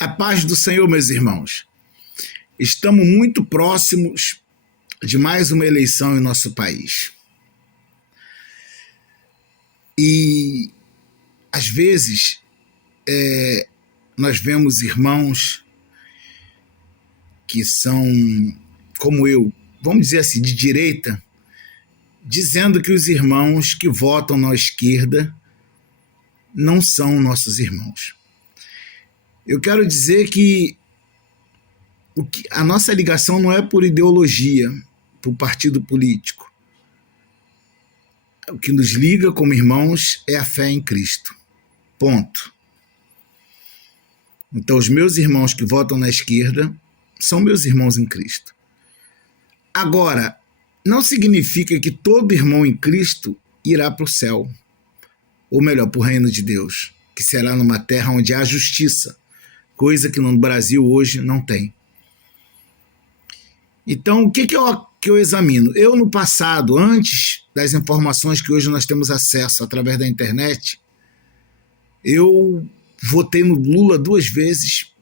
A paz do Senhor, meus irmãos. Estamos muito próximos de mais uma eleição em nosso país. E, às vezes, nós vemos irmãos que são, como eu, vamos dizer assim, de direita, dizendo que os irmãos que votam na esquerda não são nossos irmãos. Eu quero dizer que a nossa ligação não é por ideologia, por partido político. O que nos liga como irmãos é a fé em Cristo. Ponto. Então, os meus irmãos que votam na esquerda são meus irmãos em Cristo. Agora, não significa que todo irmão em Cristo irá para o céu, ou melhor, para o reino de Deus, que será numa terra onde há justiça, coisa que no Brasil hoje não tem. Então, o que eu examino? Eu, no passado, antes das informações que hoje nós temos acesso através da internet, eu votei no Lula 2 vezes,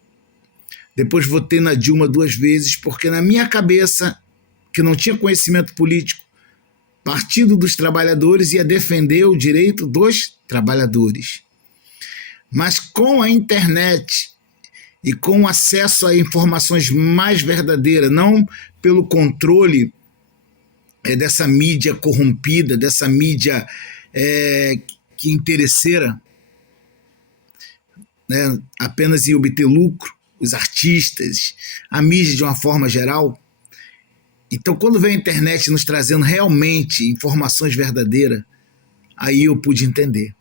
depois votei na Dilma 2 vezes, porque na minha cabeça, que não tinha conhecimento político, Partido dos Trabalhadores ia defender o direito dos trabalhadores. Mas com a internet e com o acesso a informações mais verdadeiras, não pelo controle dessa mídia corrompida, dessa mídia que interesseira, né, apenas em obter lucro, os artistas, a mídia de uma forma geral. Então, quando vem a internet nos trazendo realmente informações verdadeiras, aí eu pude entender.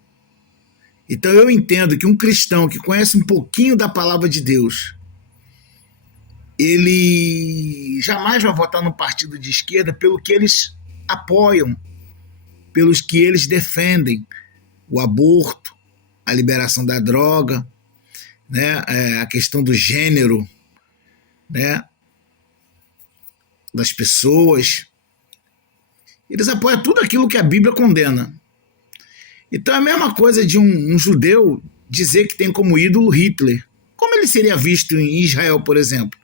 Então eu entendo que um cristão que conhece um pouquinho da palavra de Deus, ele jamais vai votar num partido de esquerda pelo que eles apoiam, pelos que eles defendem, o aborto, a liberação da droga, né, a questão do gênero, né, das pessoas. Eles apoiam tudo aquilo que a Bíblia condena. Então é a mesma coisa de um judeu dizer que tem como ídolo Hitler. Como ele seria visto em Israel, por exemplo?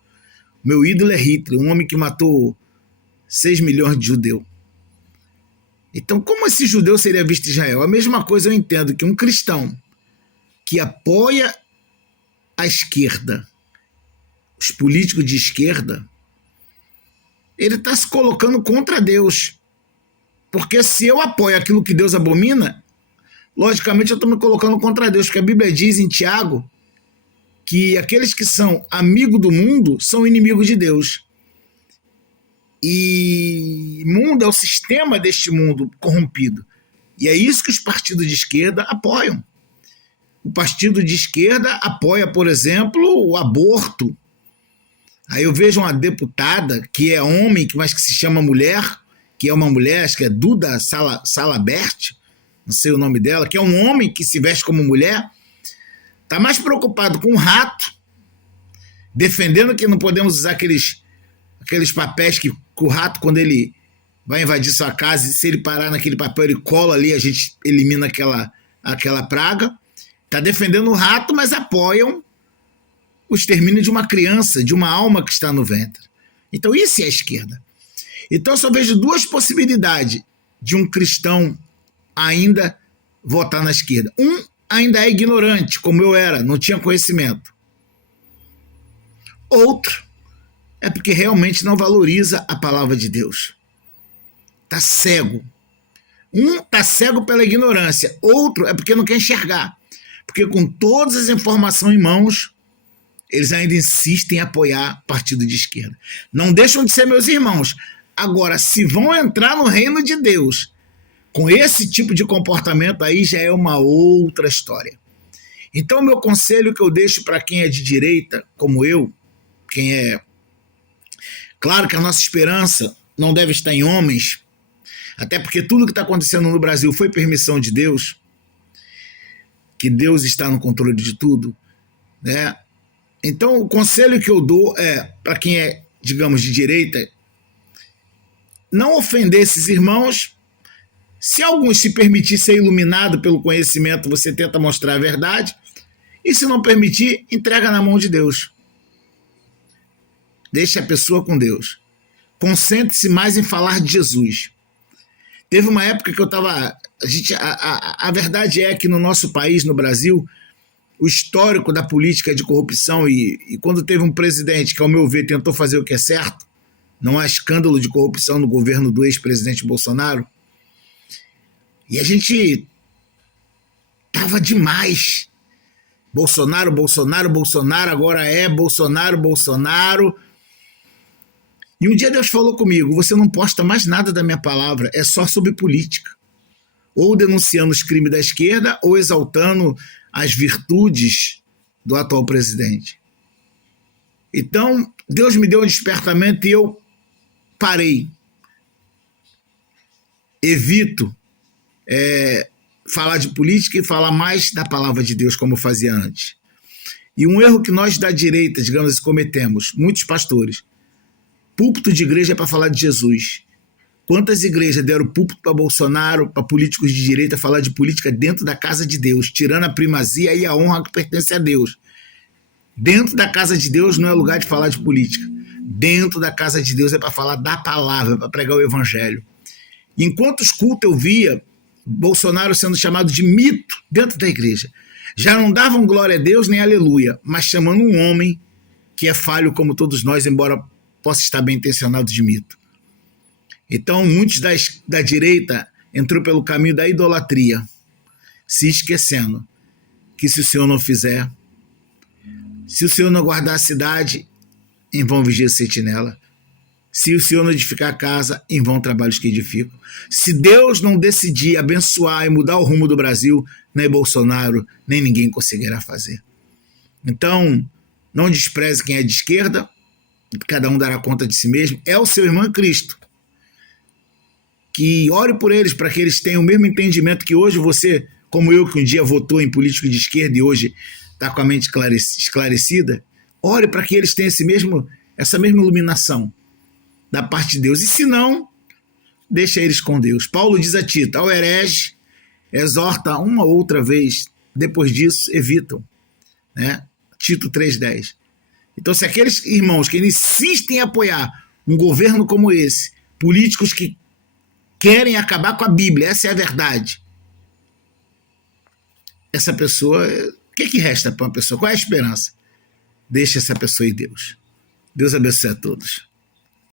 Meu ídolo é Hitler, um homem que matou 6 milhões de judeus. Então, como esse judeu seria visto em Israel? A mesma coisa eu entendo que um cristão que apoia a esquerda, os políticos de esquerda, ele está se colocando contra Deus. Porque se eu apoio aquilo que Deus abomina, logicamente eu estou me colocando contra Deus, porque a Bíblia diz em Tiago que aqueles que são amigos do mundo são inimigos de Deus. E mundo é o sistema deste mundo corrompido. E é isso que os partidos de esquerda apoiam. O partido de esquerda apoia, por exemplo, o aborto. Aí eu vejo uma deputada que é homem, mas que se chama mulher, que é uma mulher, acho que é Duda Salabert, não sei o nome dela, que é um homem que se veste como mulher, está mais preocupado com o rato, defendendo que não podemos usar aqueles papéis que o rato, quando ele vai invadir sua casa, se ele parar naquele papel, ele cola ali, a gente elimina aquela praga. Está defendendo o rato, mas apoiam o extermínio de uma criança, de uma alma que está no ventre. Então isso é a esquerda. Então eu só vejo 2 possibilidades de um cristão ainda votar na esquerda. Um ainda é ignorante, como eu era, não tinha conhecimento. Outro é porque realmente não valoriza a palavra de Deus. Está cego. Um está cego pela ignorância, outro é porque não quer enxergar. Porque com todas as informações em mãos, eles ainda insistem em apoiar partido de esquerda. Não deixam de ser meus irmãos. Agora, se vão entrar no reino de Deus com esse tipo de comportamento, aí já é uma outra história. Então, meu conselho que eu deixo para quem é de direita, como eu, quem é... Claro que a nossa esperança não deve estar em homens, até porque tudo que está acontecendo no Brasil foi permissão de Deus, que Deus está no controle de tudo, né? Então, o conselho que eu dou é, para quem é, digamos, de direita, não ofender esses irmãos. Se alguns se permitir ser iluminado pelo conhecimento, você tenta mostrar a verdade. E se não permitir, entrega na mão de Deus. Deixa a pessoa com Deus. Concentre-se mais em falar de Jesus. Teve uma época que eu estava... A verdade é que no nosso país, no Brasil, o histórico da política de corrupção e quando teve um presidente que, ao meu ver, tentou fazer o que é certo, não há escândalo de corrupção no governo do ex-presidente Bolsonaro, e a gente estava demais. Bolsonaro, Bolsonaro, Bolsonaro, agora é Bolsonaro, Bolsonaro. E um dia Deus falou comigo, você não posta mais nada da minha palavra, é só sobre política. Ou denunciando os crimes da esquerda, ou exaltando as virtudes do atual presidente. Então, Deus me deu um despertamento e eu parei. Evito falar de política e falar mais da palavra de Deus, como eu fazia antes. E um erro que nós da direita, digamos assim, cometemos, muitos pastores, púlpito de igreja é para falar de Jesus. Quantas igrejas deram púlpito para Bolsonaro, para políticos de direita, falar de política dentro da casa de Deus, tirando a primazia e a honra que pertence a Deus. Dentro da casa de Deus não é lugar de falar de política. Dentro da casa de Deus é para falar da palavra, para pregar o evangelho. Enquanto os cultos eu via Bolsonaro sendo chamado de mito dentro da igreja, já não davam glória a Deus nem aleluia, mas chamando um homem que é falho como todos nós, embora possa estar bem intencionado, de mito. Então, muitos da direita entrou pelo caminho da idolatria, se esquecendo que se o Senhor não fizer, se o Senhor não guardar a cidade, em vão vigia a sentinela. Se o Senhor não edificar a casa, em vão trabalhos que edificam. Se Deus não decidir abençoar e mudar o rumo do Brasil, nem Bolsonaro, nem ninguém conseguirá fazer. Então, não despreze quem é de esquerda, cada um dará conta de si mesmo. É o seu irmão em Cristo. Que ore por eles, para que eles tenham o mesmo entendimento que hoje você, como eu, que um dia votou em político de esquerda e hoje está com a mente esclarecida, ore para que eles tenham essa mesma iluminação da parte de Deus. E se não, deixa eles com Deus. Paulo diz a Tito, ao herege, exorta uma ou outra vez, depois disso, evitam. Né? Tito 3,10. Então, se aqueles irmãos que insistem em apoiar um governo como esse, políticos que querem acabar com a Bíblia, essa é a verdade. Essa pessoa, o que resta para uma pessoa? Qual é a esperança? Deixa essa pessoa em Deus. Deus abençoe a todos.